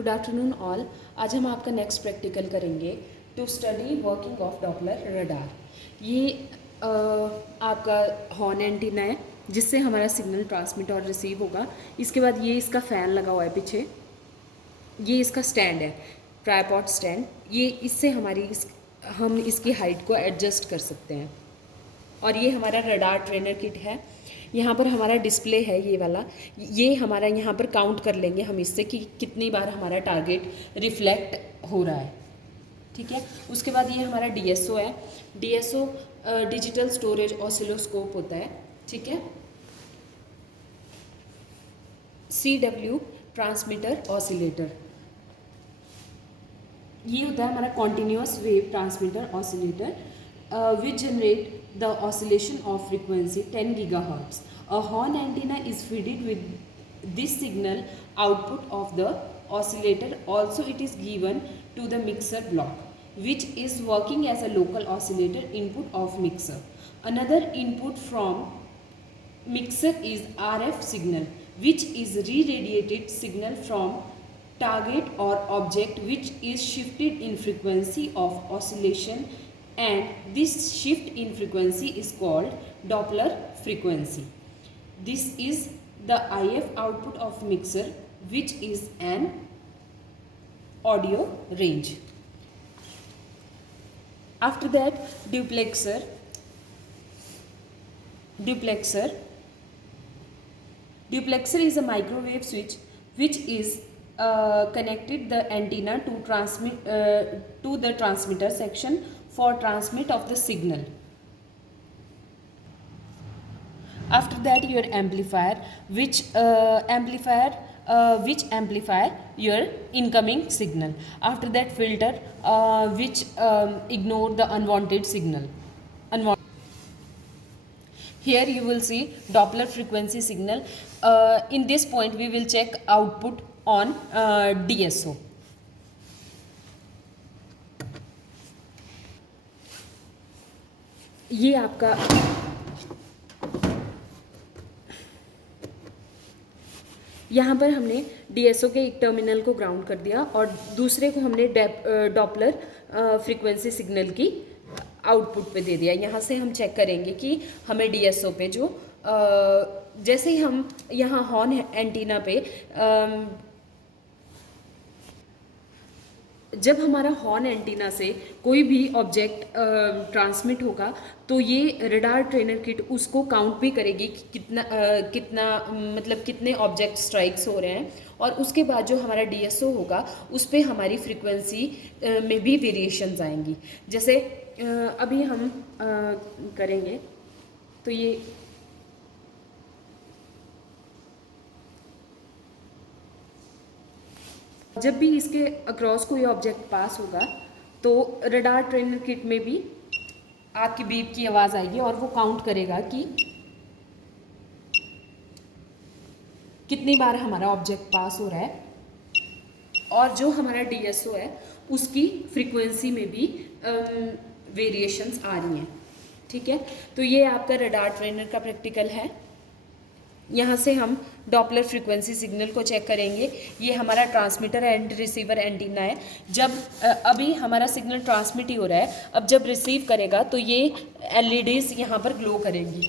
Good afternoon all. आज हम आपका नेक्स्ट प्रैक्टिकल करेंगे to study working of Doppler radar. ये आपका हॉर्न एंटीना है जिससे हमारा सिग्नल ट्रांसमिट और रिसीव होगा। इसके बाद ये इसका फ़ैन लगा हुआ है पीछे, ये इसका स्टैंड है, ट्राइपॉड स्टैंड। ये इससे हम इसकी हाइट को एडजस्ट कर सकते हैं। और ये हमारा रडार ट्रेनर किट है। यहाँ पर हमारा डिस्प्ले है ये वाला, ये हमारा यहाँ पर काउंट कर लेंगे हम इससे कि कितनी बार हमारा टारगेट रिफ्लेक्ट हो रहा है। ठीक है, उसके बाद ये हमारा डीएसओ है। डीएसओ डिजिटल स्टोरेज ऑसिलोस्कोप होता है। ठीक है, CW ट्रांसमीटर ऑसिलेटर, ये होता है हमारा continuous wave transmitter oscillator which generate the oscillation of frequency 10 gigahertz. A horn antenna is fitted with this signal output of the oscillator. Also it is given to the mixer block which is working as a local oscillator input of mixer. Another input from mixer is RF signal which is re-radiated signal from target or object which is shifted in frequency of oscillation, and this shift in frequency is called Doppler frequency. This is the IF output of mixer which is an audio range. After that, duplexer is a microwave switch which is connected the antenna to transmit to the transmitter section for transmit of the signal. After that, your amplifier which amplify your incoming signal. After that, filter which ignore the unwanted signal. Here you will see Doppler frequency signal. In this point we will check output on DSO. ये आपका यहाँ पर हमने DSO के एक terminal को ground कर दिया और दूसरे को हमने डॉपलर फ्रीक्वेंसी सिग्नल की आउटपुट पे दे दिया। यहाँ से हम चेक करेंगे कि हमें डीएसओ पे जो जैसे ही हम यहाँ हॉर्न एंटीना पे जब हमारा हॉर्न एंटीना से कोई भी ऑब्जेक्ट ट्रांसमिट होगा तो ये रडार ट्रेनर किट उसको काउंट भी करेगी कि कितने ऑब्जेक्ट स्ट्राइक्स हो रहे हैं। और उसके बाद जो हमारा डीएसओ होगा उस पर हमारी फ्रीक्वेंसी में भी वेरिएशंस आएंगी। जैसे अभी हम करेंगे तो ये जब भी इसके अक्रॉस कोई ऑब्जेक्ट पास होगा तो रडार ट्रेनर किट में भी आपकी बीप की आवाज़ आएगी और वो काउंट करेगा कि कितनी बार हमारा ऑब्जेक्ट पास हो रहा है। और जो हमारा डीएसओ है उसकी फ्रीक्वेंसी में भी वेरिएशंस आ रही हैं। ठीक है, तो ये आपका रडार ट्रेनर का प्रैक्टिकल है। यहाँ से हम डॉपलर फ्रीक्वेंसी सिग्नल को चेक करेंगे। ये हमारा ट्रांसमीटर एंड रिसीवर एंटीना है। जब अभी हमारा सिग्नल ट्रांसमिट ही हो रहा है, अब जब रिसीव करेगा तो ये LEDs यहाँ पर ग्लो करेंगी।